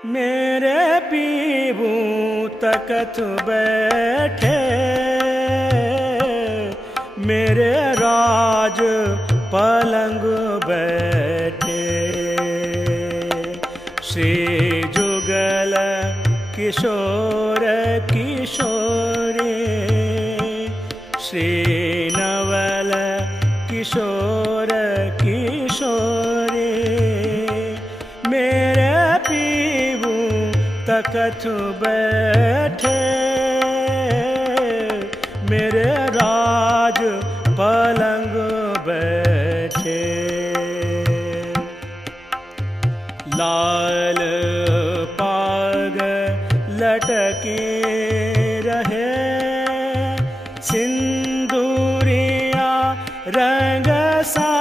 मेरे पीबू तकत बैठे, मेरे राज पलंग बैठे। श्री जुगल किशोर किशोरी, श्री नवल किशोर किशोरी। मेरे पीबू तकत बैठे, मेरे राज पलंग बैठे। लाल पाग लटके रहे, सिंदूरिया रंग साड़ी।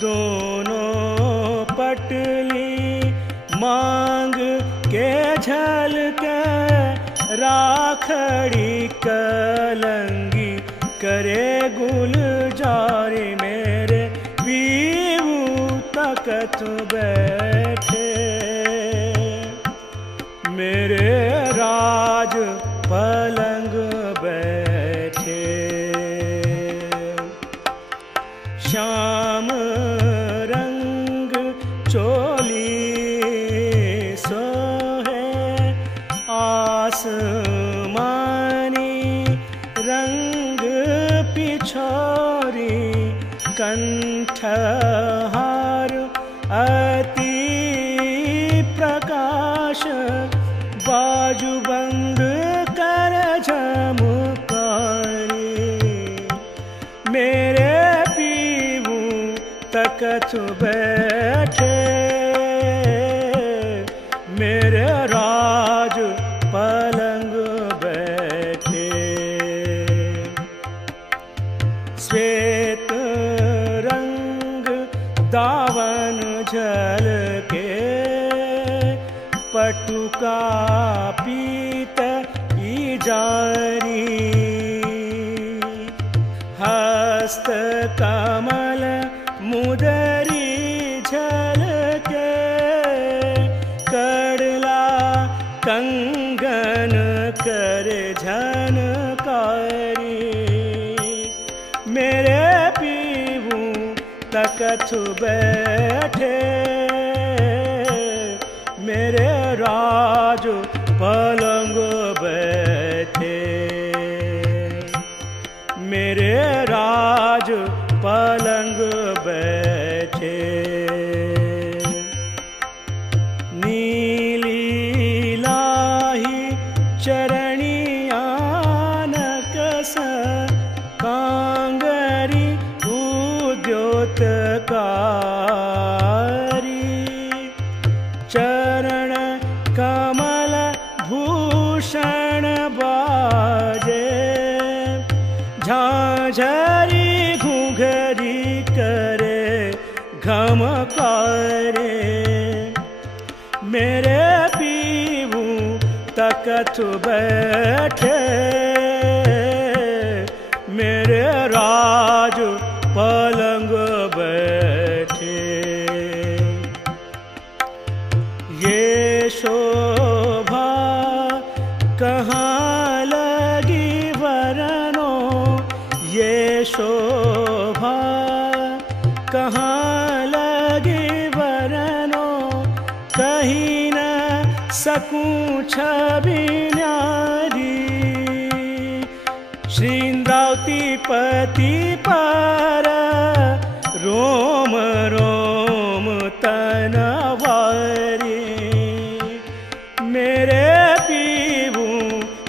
दोनों पटली मांग के झलके, राखड़ी कलंगी करे गुलजारी। मेरे पीबू तकत बैठे, मेरे राज पलंग बैठे। श्याम रंग चोली सोहे, आसमानी रंग पिछोरी। कंठहार अति प्रकाश, बाजूबंद कर झमुकारी। मेरे पीबू तकत बैठे, मेरे राज पलंग बैठे। श्वेत रंग दावन झलके, पटुका पीत इजारी। हस्त कमल मुदरी झलके, कड़ला कंगन करे झनकारी। मेरे पीबू तकत बैठे, मेरे राज पलंग बैठे। मेरे राज पलंग बैठे। नीली लाही चरणियानकस, कांगरी उद्योतकारी। चरण कमल भूषण बाजे, झांझरी घुंघरी करे घमकारे। मेरे पीबू तकत बैठे, मेरे राज पलंग बैठे। ये शोभा कहाँ लगी वरनों, ये शोभा कहाँ लगी वरनों। कहीं न सकूं छवि न्यारी, श्री इंद्रावती पति पर रोम रोम तनवारी। मेरे पीबू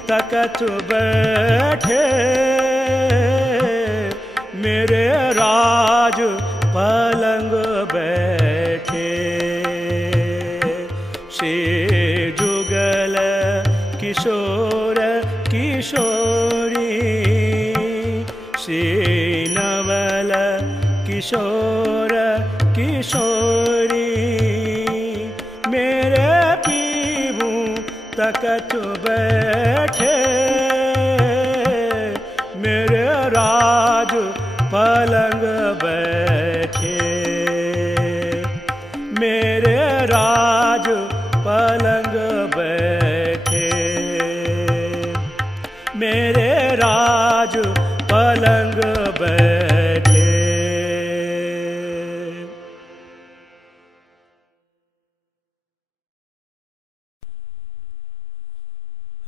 तकत बैठे, मेरे राज पलंग बैठे। श्री जुगल किशोर किशोरी, श्री नवल किशोर किशोरी। मेरे पीबू तकत बैठे, मेरे राज पलंग बैठे। मेरे राज पलंग बैठे, मेरे राज पलंग बैठे।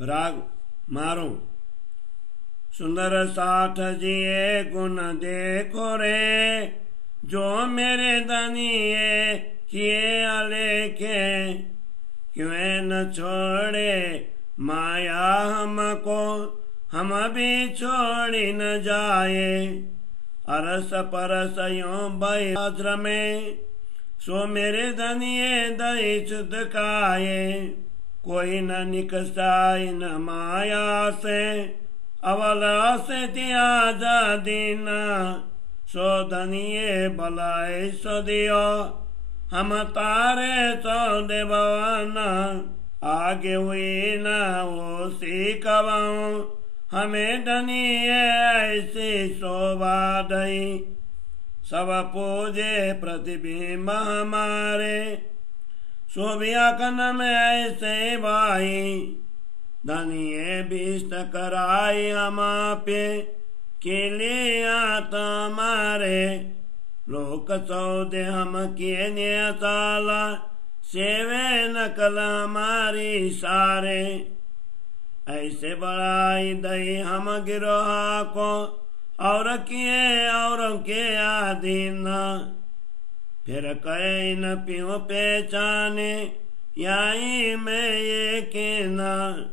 राग मारो। सुंदर साठ जिए गुण देखो रे, जो मेरे दनिए किए अलेखे, क्यों न छोड़े माया हमको, हम भी छोड़ी न जाए। अरस परस यूं वज्र में, सो मेरे दनिए दई शुद्ध काये। कोई न निकसाई न माया से, अवल से त्याजा दीना। सो धनिए बलाए सो दियो, हम तारे सो देवाना। आगे हुई न वो सी कवाऊं, हमें धनिए ऐसी शोभा दई। सब पूजे प्रतिबिंब हमारे, शोभिया कन में ऐसे भाई। धनिए बिष्ट कराई हम पे, के लिया तुम्हारे। लोक सौदे हम किए नियताला, सेवे नकल हमारी सारे। ऐसे बढ़ाई दई हम गिरोहा को, और किए और के आधीन। फिर कहे न पियो पहचाने, याई में ये के न।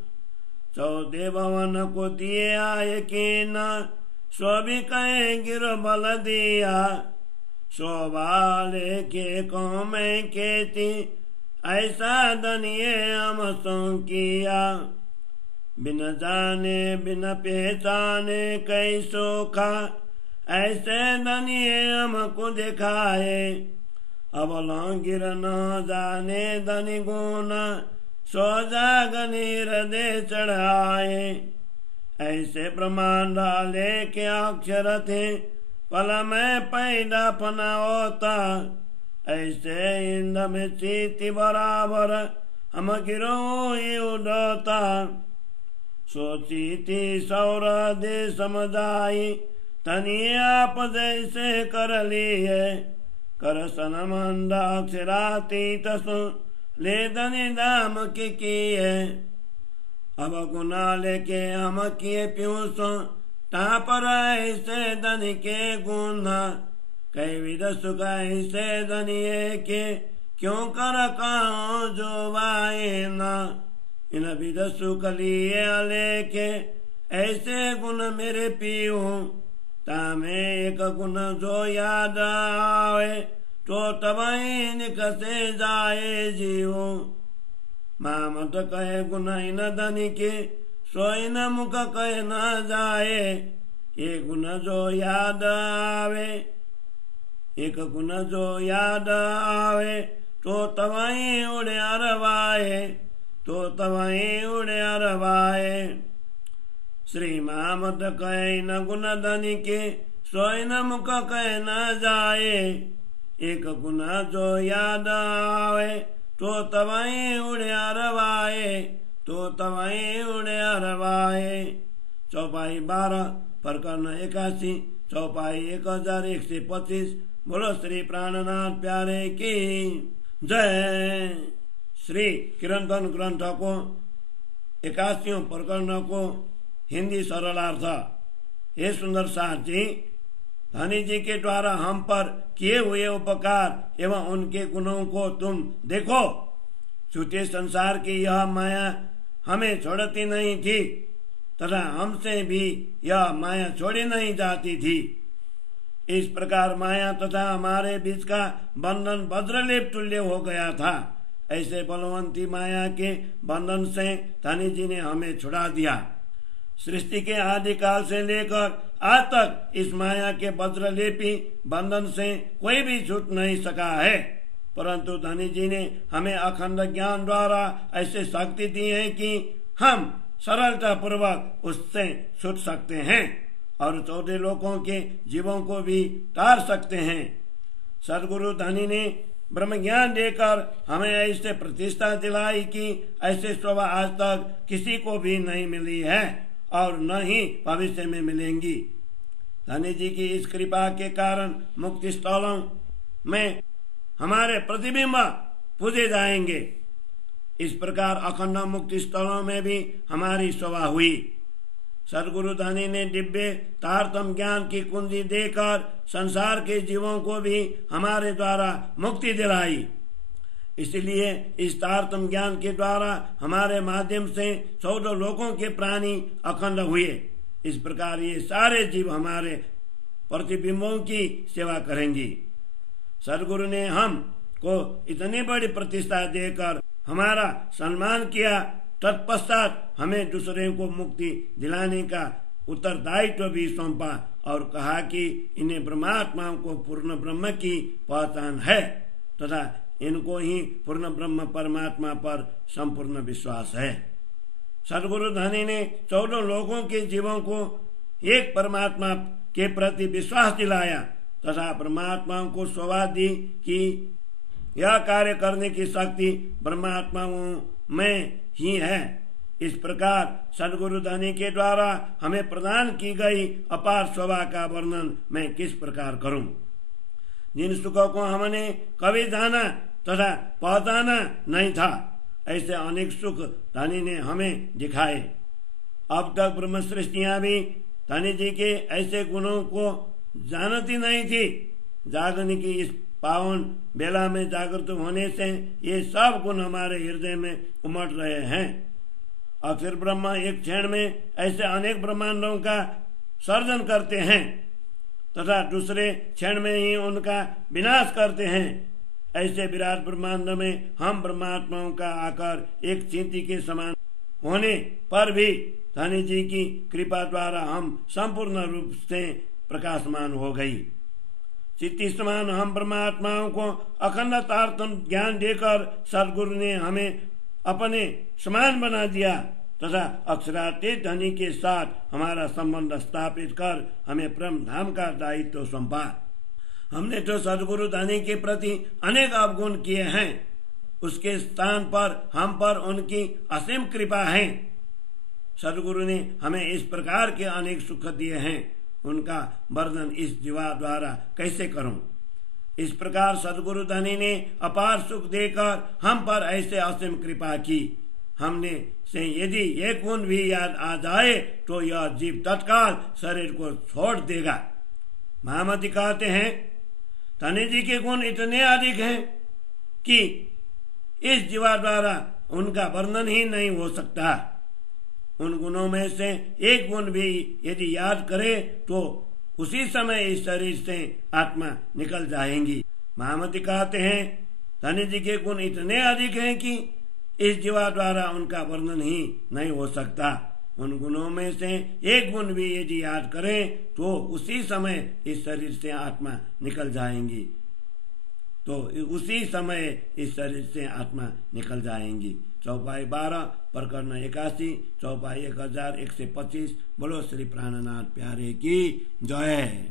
चौदह भवन को दिए आए के न, सो भी कहे गिरो बल दिया। शोभा लेके कौम केती, ऐसा धनिए हम सो किया। बिन जाने बिन पहचाने कई सोखा, ऐसे धनिए हमको दिखाए। अब गिर न जाने धनी गुण, सो जागनी हृदय चढ़ाए। ऐसे ब्रह्मांड लेके अक्षर थे, पल में पैदा फना होता। ऐसे इंद में चीति बराबर, हम गिरो उड़ता। सोची थी सौर दे समझाई, तनिए आप जैसे कर लिए। कर सन मंदा अक्षराती तसु, ले धनी दाम की है। अब गुना लेके हम किए प्यूसो, ता पर ऐसे धनी के गुना। कई विध सुख ऐसे धनिए के, क्यों कर कहो जो वाए ना। इन विध सुख लिए लेके, ऐसे गुण मेरे पीऊ। तामे एक गुण जो याद आवे, तो तबई निकसे जाए जीवो। मामत कहे गुण इन धनी के, सो इन मुख कहे न जाए। एक गुण जो याद आवे, एक गुण जो याद आवे, तो तबई उड़े अरवाए, तो तबई उड़े अरवाए। श्री मामत कहे न गुण धनी के, सो इन मुख कहे न जाए। एक गुण जो याद आवे, तो तबई उड़े अरवाए, तो तबई उड़े अरवाए। चौपाई 12 प्रकरण 81, चौपाई 1125। बोलो श्री प्राणनाथ प्यारे की जय। श्री कीर्तन ग्रंथ को 81 प्रकरण को हिंदी सरलार्थ। हे सुंदर साथ जी, धनी जी के द्वारा हम पर किए हुए उपकार एवं उनके गुणों को तुम देखो। छूटे संसार की यह माया हमें छोड़ती नहीं थी, तथा हमसे भी यह माया छोड़ी नहीं जाती थी। इस प्रकार माया तथा हमारे बीच का बंधन वज्रलेप तुल्य हो गया था। ऐसे बलवंती माया के बंधन से धनी जी ने हमें छुड़ा दिया। सृष्टि के आदिकाल से लेकर आज तक इस माया के वज्रलेपी बंधन से कोई भी छूट नहीं सका है, परंतु धनी जी ने हमें अखंड ज्ञान द्वारा ऐसे शक्ति दी है कि हम सरलता पूर्वक उससे छूट सकते हैं और 14 लोकों के जीवों को भी तार सकते हैं। सदगुरु धनी ने ब्रह्म ज्ञान देकर हमें ऐसे प्रतिष्ठा दिलाई कि ऐसे शोभा आज तक किसी को भी नहीं मिली है और न ही भविष्य में मिलेंगी। धनी जी की इस कृपा के कारण मुक्ति स्थलों में हमारे प्रतिबिंब पूजे जाएंगे। इस प्रकार अखंड मुक्ति स्थलों में भी हमारी शोभा हुई। सदगुरु धनी ने दिव्य तारतम ज्ञान की कुंजी देकर संसार के जीवों को भी हमारे द्वारा मुक्ति दिलाई। इसलिए इस तारतम ज्ञान के द्वारा हमारे माध्यम से 14 लोकों के प्राणी अखंड हुए। इस प्रकार ये सारे जीव हमारे प्रतिबिंबों की सेवा करेंगी। सदगुरु ने हम को इतनी बड़ी प्रतिष्ठा देकर हमारा सम्मान किया, तत्पश्चात हमें दूसरे को मुक्ति दिलाने का उत्तरदायित्व भी सौंपा और कहा कि इन्हें ब्रह्मात्माओं को पूर्ण ब्रह्म की पहचान है तथा इनको ही पूर्ण ब्रह्म परमात्मा पर संपूर्ण विश्वास है। सदगुरु धनी ने 14 लोगों के जीवों को एक परमात्मा के प्रति विश्वास दिलाया तथा परमात्माओं को शोभा दी कि यह कार्य करने की शक्ति ब्रह्मात्माओं में ही है। इस प्रकार सदगुरु धनी के द्वारा हमें प्रदान की गई अपार शोभा का वर्णन मैं किस प्रकार करूं। जिन सुखों को हमने कभी जाना तथा पहचाना नहीं था, ऐसे अनेक सुख धनी ने हमें दिखाए। अब तक ब्रह्म सृष्टियां भी धनी जी के ऐसे गुणों को जानती नहीं थी। जागने की इस पावन बेला में जागृत होने से ये सब गुण हमारे हृदय में उमड़ रहे हैं। अक्षर ब्रह्म एक क्षण में ऐसे अनेक ब्रह्मांडों का सर्जन करते हैं तथा दूसरे क्षण में ही उनका विनाश करते हैं। ऐसे विराट ब्रह्मांड में हम ब्रह्मात्माओं का आकर एक चींटी के समान होने पर भी धनी जी की कृपा द्वारा हम संपूर्ण रूप से प्रकाशमान हो गई। चित्ती समान हम ब्रह्मात्माओं को अखंड तारतम ज्ञान देकर सदगुरु ने हमें अपने समान बना दिया तथा अक्षरातीत धनी के साथ हमारा संबंध स्थापित कर हमें परम धाम का दायित्व सौंपा। हमने तो सदगुरु धनी के प्रति अनेक अवगुण किए हैं, उसके स्थान पर हम पर उनकी असीम कृपा है। सदगुरु ने हमें इस प्रकार के अनेक सुख दिए हैं, उनका वर्णन इस जीवा द्वारा कैसे करूं। इस प्रकार सदगुरु धनी ने अपार सुख देकर हम पर ऐसे असीम कृपा की। हमने से यदि एक गुण भी याद आ जाए तो यह जीव तत्काल शरीर को छोड़ देगा। महामती कहते हैं, धनी जी के गुण इतने अधिक हैं कि इस जीवा द्वारा उनका वर्णन ही नहीं हो सकता। उन गुणों में से एक गुण भी यदि याद करे तो उसी समय इस शरीर से आत्मा निकल जाएंगी। महामती कहते हैं, धनी जी के गुण इतने अधिक हैं कि इस जीवा द्वारा उनका वर्णन ही नहीं हो सकता। उन गुणों में से एक गुण भी यदि याद करें तो उसी समय इस शरीर से आत्मा निकल जाएंगी। तो उसी समय इस शरीर से आत्मा निकल जाएंगी। चौपाई 12 प्रकरण 81 चौपाई 1125। बोलो श्री प्राणनाथ प्यारे की जय।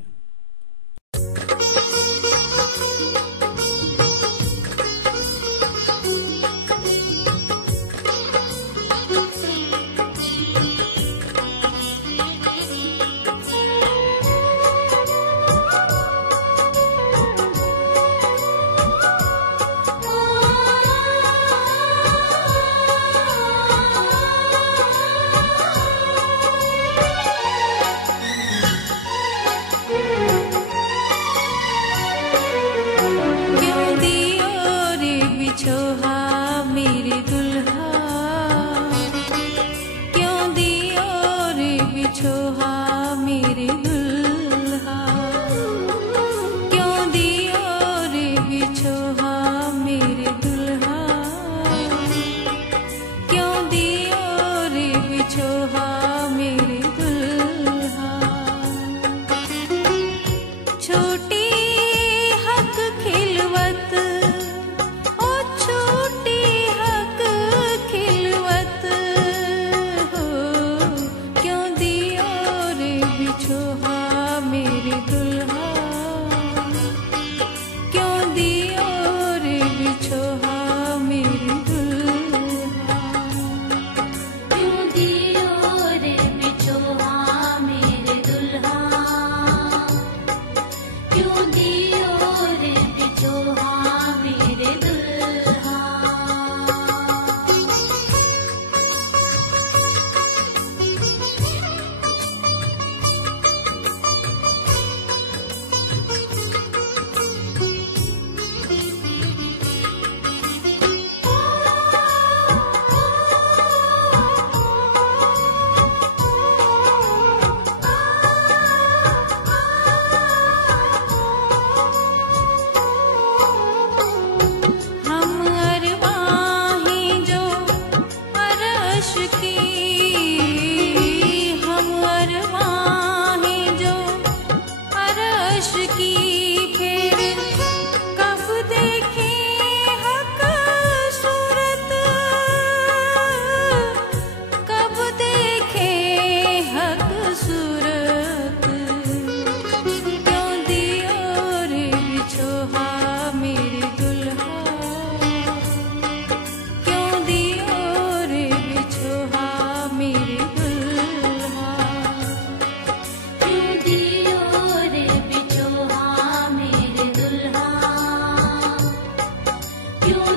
क्यों